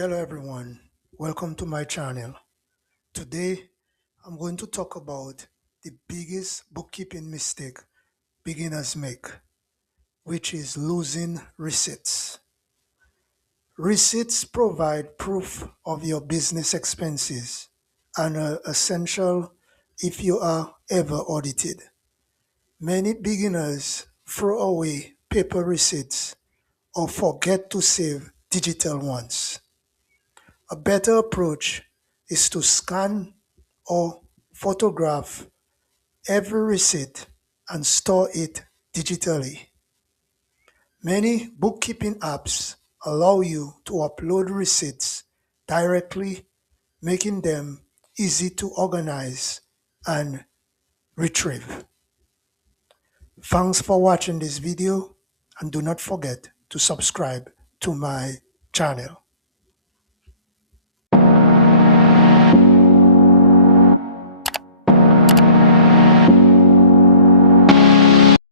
Hello everyone, welcome to my channel. Today I'm going to talk about the biggest bookkeeping mistake beginners make, which is losing receipts. Receipts provide proof of your business expenses and are essential if you are ever audited. Many beginners throw away paper receipts or forget to save digital ones. A better approach is to scan or photograph every receipt and store it digitally. Many bookkeeping apps allow you to upload receipts directly, making them easy to organize and retrieve. Thanks for watching this video and do not forget to subscribe to my channel.